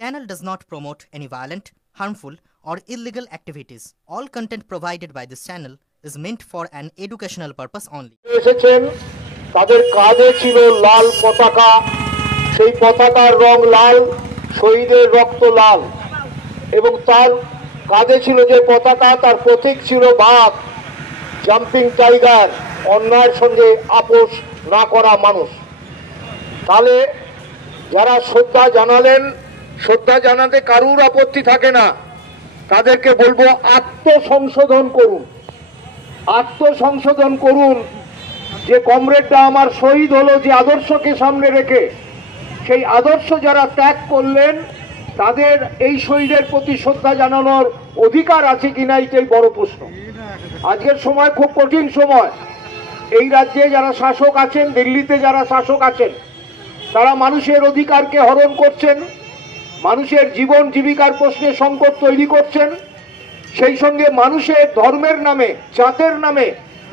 Channel does not promote any violent, harmful, or illegal activities. All content provided by this channel is meant for an educational purpose only. এসেছেন তাদের কাঁধে ছিল লাল পতাকা, সেই পতাকার রং লাল, শহীদের রক্ত লাল, এবং তার কাঁধে ছিল যে পতাকা তার প্রতীক ছিল বাঘ, জাম্পিং টাইগার, অন্যায়ের সঙ্গে আপোষ না করা মানুষ। তাহলে যারা শ্রদ্ধা জানালেন, শ্রদ্ধা জানাতে কারুর আপত্তি থাকে না, তাদেরকে বলবো আত্মসংশোধন করুন, আত্মসংশোধন করুন। যে কমরেডরা আমার শহীদ হলো যে আদর্শকে সামনে রেখে, সেই আদর্শ যারা ত্যাগ করলেন তাদের এই শহীদের প্রতি শ্রদ্ধা জানানোর অধিকার আছে কিনা এটাই বড় প্রশ্ন। আজকের সময় খুব কঠিন সময়। এই রাজ্যে যারা শাসক আছেন, দিল্লিতে যারা শাসক আছেন, তারা মানুষের অধিকারকে হরণ করছেন, মানুষের জীবন জীবিকার প্রশ্নে সংকট তৈরি করছেন, সেই সঙ্গে মানুষের ধর্মের নামে, জাতের নামে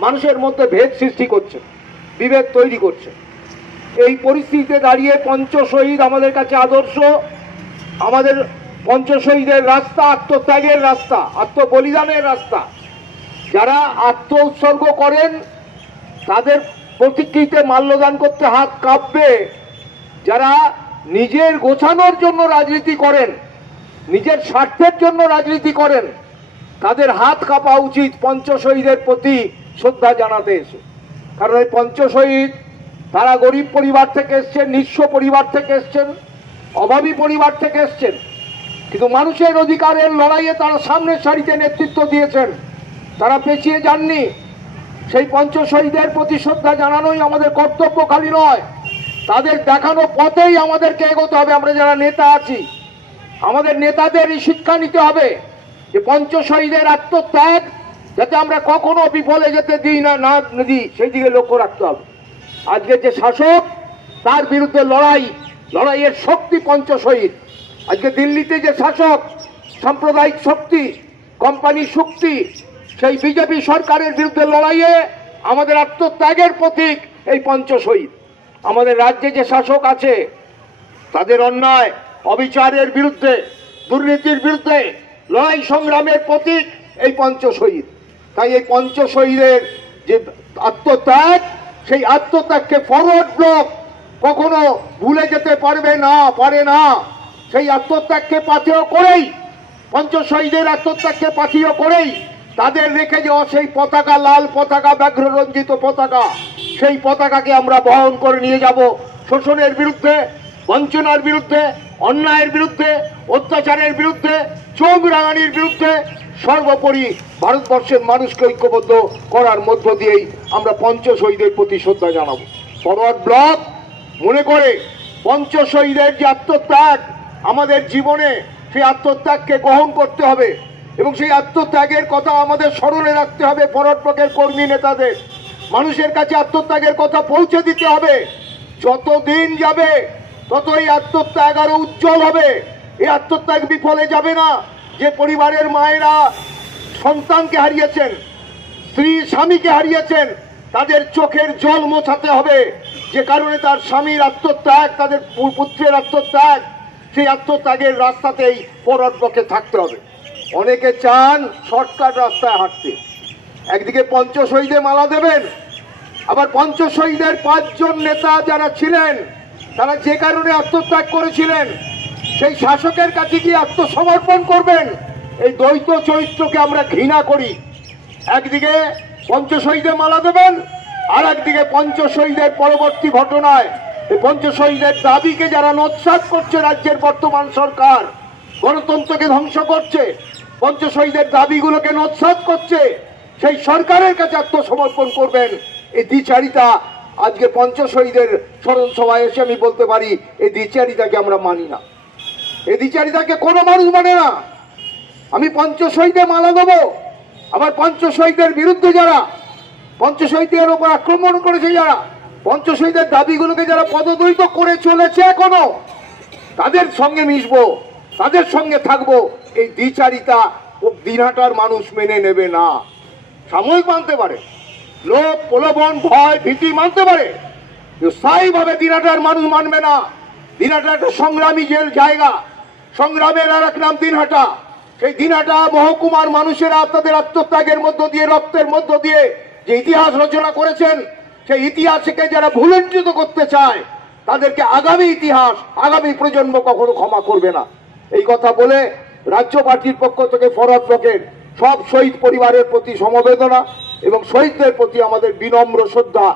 মানুষের মধ্যে ভেদ সৃষ্টি করছে, বিভেদ তৈরি করছে। এই পরিস্থিতিতে দাঁড়িয়ে পঞ্চশহীদ আমাদের কাছে আদর্শ। আমাদের পঞ্চশহীদের রাস্তা আত্মত্যাগের রাস্তা, আত্মবলিদানের রাস্তা। যারা আত্ম উৎসর্গ করেন তাদের প্রতিকৃতিতে মাল্যদান করতে হাত কাঁপবে। যারা নিজের গোছানোর জন্য রাজনীতি করেন, নিজের স্বার্থের জন্য রাজনীতি করেন, তাদের হাত কাঁপা উচিত পঞ্চশহীদের প্রতি শ্রদ্ধা জানাতে এসে। কারণ এই পঞ্চশহীদ তারা গরিব পরিবার থেকে এসছেন, নিঃস্ব পরিবার থেকে এসছেন, অভাবী পরিবার থেকে এসছেন, কিন্তু মানুষের অধিকারের লড়াইয়ে তারা সামনের সারিতে নেতৃত্ব দিয়েছেন, তারা পেছিয়ে যাননি। সেই পঞ্চশহীদের প্রতি শ্রদ্ধা জানানোই আমাদের কর্তব্য খালি নয়, তাদের দেখানো পথেই আমাদেরকে এগোতে হবে। আমরা যারা নেতা আছি, আমাদের নেতাদের শিক্ষা নিতে হবে যে পঞ্চশহীদের আত্মত্যাগ যাতে আমরা কখনো বিফলে যেতে দিই না দিই, সেই দিকে লক্ষ্য রাখতে হবে। আজকে যে শাসক তার বিরুদ্ধে লড়াইয়ের শক্তি পঞ্চশহীদ। আজকে দিল্লিতে যে শাসক, সাম্প্রদায়িক শক্তি, কোম্পানি শক্তি, সেই বিজেপি সরকারের বিরুদ্ধে লড়াইয়ে আমাদের আত্মত্যাগের প্রতীক এই পঞ্চশহীদ। আমাদের রাজ্যে যে শাসক আছে তাদের অন্যায় অবিচারের বিরুদ্ধে, দুর্নীতির বিরুদ্ধে লড়াই সংগ্রামের প্রতীক এই পঞ্চশহীদ। তাই এই পঞ্চশহীদের যে আত্মত্যাগ, সেই আত্মত্যাগকে ফরওয়ার্ড ব্লক কখনো ভুলে যেতে পারে না। সেই আত্মত্যাগকে পাথেয় করেই, পঞ্চশহীদের আত্মত্যাগকে পাথেয় করেই তাদের রেখে যাওয়া সেই পতাকা, লাল পতাকা, ব্যাঘ্র রঞ্জিত পতাকা, সেই পতাকাকে আমরা বহন করে নিয়ে যাব শোষণের বিরুদ্ধে, বঞ্চনার বিরুদ্ধে, অন্যায়ের বিরুদ্ধে, অত্যাচারের বিরুদ্ধে, চোখ রাঙানির বিরুদ্ধে, সর্বোপরি ভারতবর্ষের মানুষকে ঐক্যবদ্ধ করার মধ্য দিয়েই আমরা পঞ্চশহীদের প্রতি শ্রদ্ধা জানাবো। ফরওয়ার্ড ব্লক মনে করে পঞ্চশহীদের যে আত্মত্যাগ আমাদের জীবনে, সেই আত্মত্যাগকে গ্রহণ করতে হবে এবং সেই আত্মত্যাগের কথা আমাদের স্মরণে রাখতে হবে। ফরওয়ার্ড ব্লকের কর্মী নেতাদের মানুষের কাছে আত্মত্যাগের কথা পৌঁছে দিতে হবে। যত দিন যাবে তত এই আত্মত্যাগ আরো উজ্জ্বল হবে। এই আত্মত্যাগ বিফলে যাবে না। যে পরিবারের মায়েরা সন্তানকে হারিয়েছেন, স্ত্রী স্বামীকে হারিয়েছেন, তাদের চোখের জল মোছাতে হবে। যে কারণে তার স্বামীর আত্মত্যাগ, তাদের পুত্রের আত্মত্যাগ, সেই আত্মত্যাগের রাস্তাতেই ফরওয়ার্ড ব্লকে থাকতে হবে। অনেকে চান শর্টকাট রাস্তায় হাঁটতে। একদিকে পঞ্চশহীদে মালা দেবেন, আবার পঞ্চশহীদের 5 জন নেতা যারা ছিলেন তারা যে কারণে আত্মত্যাগ করেছিলেন সেই শাসকের কাছে গিয়ে আত্মসমর্পণ করবেন। এই দ্বৈত চরিত্রকে আমরা ঘৃণা করি। একদিকে পঞ্চশহীদে মালা দেবেন, আর একদিকে পঞ্চশহীদের পরবর্তী ঘটনায় এই পঞ্চশহীদের দাবিকে যারা নস্যাৎ করছে, রাজ্যের বর্তমান সরকার গণতন্ত্রকে ধ্বংস করছে, পঞ্চশহীদের দাবিগুলোকে নস্যাৎ করছে, সেই সরকারের কাছে আত্মসমর্পণ করবেন। এই দ্বিচারিতা আজকে পঞ্চশহীদের স্মরণ সভায় এসে আমি বলতে পারি, এই দ্বিচারিতাকে আমরা মানি না। এই দ্বিচারিতাকে কোনো মানুষ মানে না। আমি পঞ্চশহীদে মালা দেবো, আবার পঞ্চশহীদের বিরুদ্ধে যারা, পঞ্চশহীদের ওপর আক্রমণ করেছে যারা, পঞ্চশহীদের দাবিগুলোকে যারা পদদলিত করে চলেছে এখনো, তাদের সঙ্গে মিশবো, তাদের সঙ্গে থাকবো। এই দ্বিচারিতা ও দিনহাটার মানুষ মেনে নেবে না। সাময়িক মানতে পারে, লোভ, প্রলোভন, ভয়, ভীতি মানতে পারে, স্থায়ীভাবে দিনহাটার মানুষ মানবে না। দিনহাটা একটা সংগ্রামী জায়গা, সংগ্রামের আর এক নাম দিনহাটা। সেই দিনহাটা মহকুমার মানুষেরা আপনাদের আত্মত্যাগের মধ্য দিয়ে, রক্তের মধ্য দিয়ে যে ইতিহাস রচনা করেছেন, সেই ইতিহাসকে যারা ভুলঞ্চিত করতে চায় তাদেরকে আগামী ইতিহাস, আগামী প্রজন্ম কখনো ক্ষমা করবে না। এই কথা বলে রাজ্য পার্টির পক্ষ থেকে ফরওয়ার্ড ব্লকের সব শহীদ পরিবারের প্রতি সমবেদনা এবং শহীদদের প্রতি আমাদের বিনম্র শ্রদ্ধা,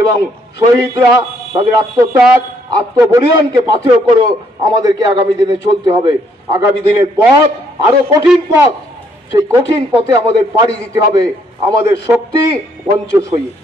এবং শহীদরা তাদের আত্মত্যাগ, আত্মবলিদানকে পাথেয় করে আমাদেরকে আগামী দিনে চলতে হবে। আগামী দিনের পথ আরো কঠিন পথ, সেই কঠিন পথে আমাদের পাড়ি দিতে হবে। আমাদের শক্তি পঞ্চশহীদ।